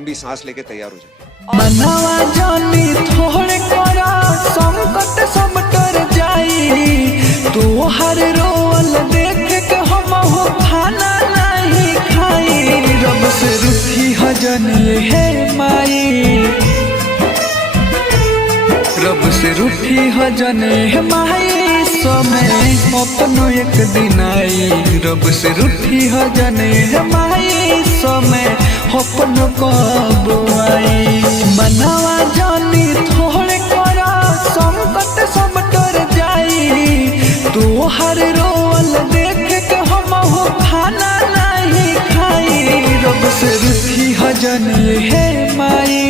लंबी सांस लेके तैयार हो जाए। मनवा जानी थोड़े करा संकट सब डर जाई, तू हर रोल देख के हम हो खाना नहीं खाई। रब से रूठी हजन है माई, रब से रूठी हजन है माई, समय अपनो एक दिन आई। रब से रूठी हजन है माई, समय अपनो कब आई। मनवा जानी थोड़े करा संकट सब डर जाई, तू हर रोल देख के हम हो खाना नहीं खाई। रब से रूठी हजन है माई,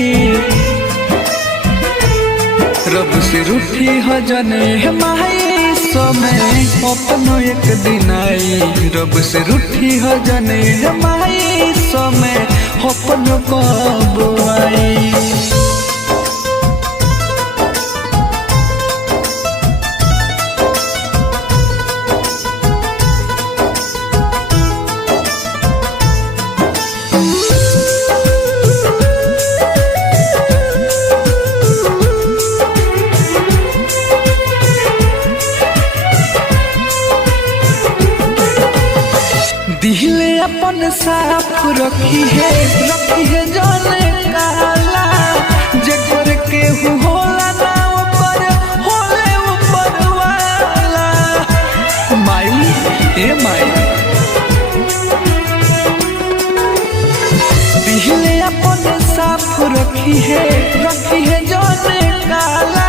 रब से रूठी हजन है माई, समय अपनो एक दिन आई। रब से रूठी हजन है माई, समय अपनो कब आई। दिल अपन साफ रखी है जाने काला, जगर के होला ना ऊपर होले ऊपर वाला। माई ए माई, दिल अपन साफ रखी है जाने काला,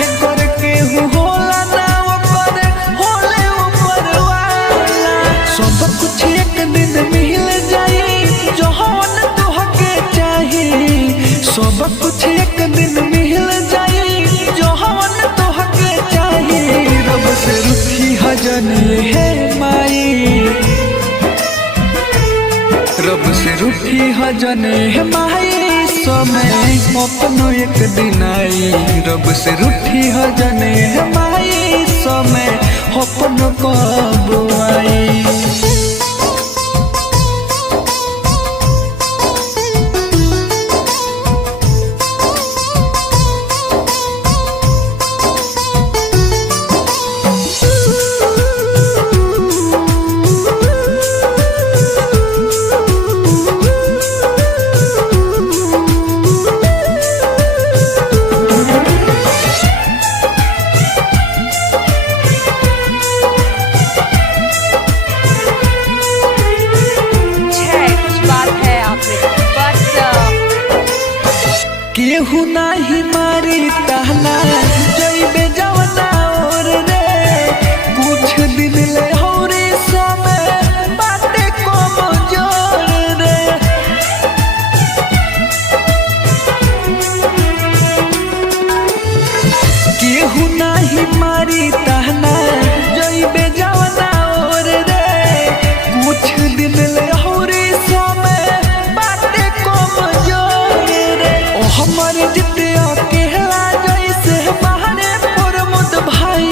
जगर के होला ना ऊपर होले ऊपर वाला। सब कुछ एक दिन मिल जाई, जौन तुहके चाही। सब कुछ एक दिन मिल जाई, जौन तुहके चाही। रब से रूठी हजन है माई, रब से रूठी हजन है माई, समय अपनो एक दिन आई। रब से रूठी हजन है माई, समय अपनो कब आई। केहू नाही मारी ताना जइबे जवना और रे, कुछ दिन ले हौरी समय बाटे कमजोर रे। केहू नाही मारी ताना जइबे जवना और रे, कुछ दिन ले हौरी समय बाटे कमजोर रे। ओ हमर जितिया कहला जैसे बहने प्रमोद भाई,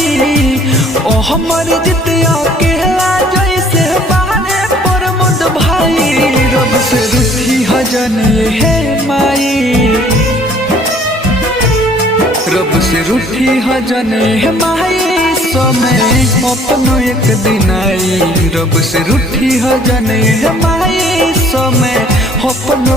ओ हमर जितिया कहला जैसे बहने प्रमोद भाई। रब से रूठी हजन है माई, रब से रूठी हजन है माई, समय अपनो एक दिन आई। रब से रूठी हजन है माई, समय अपनो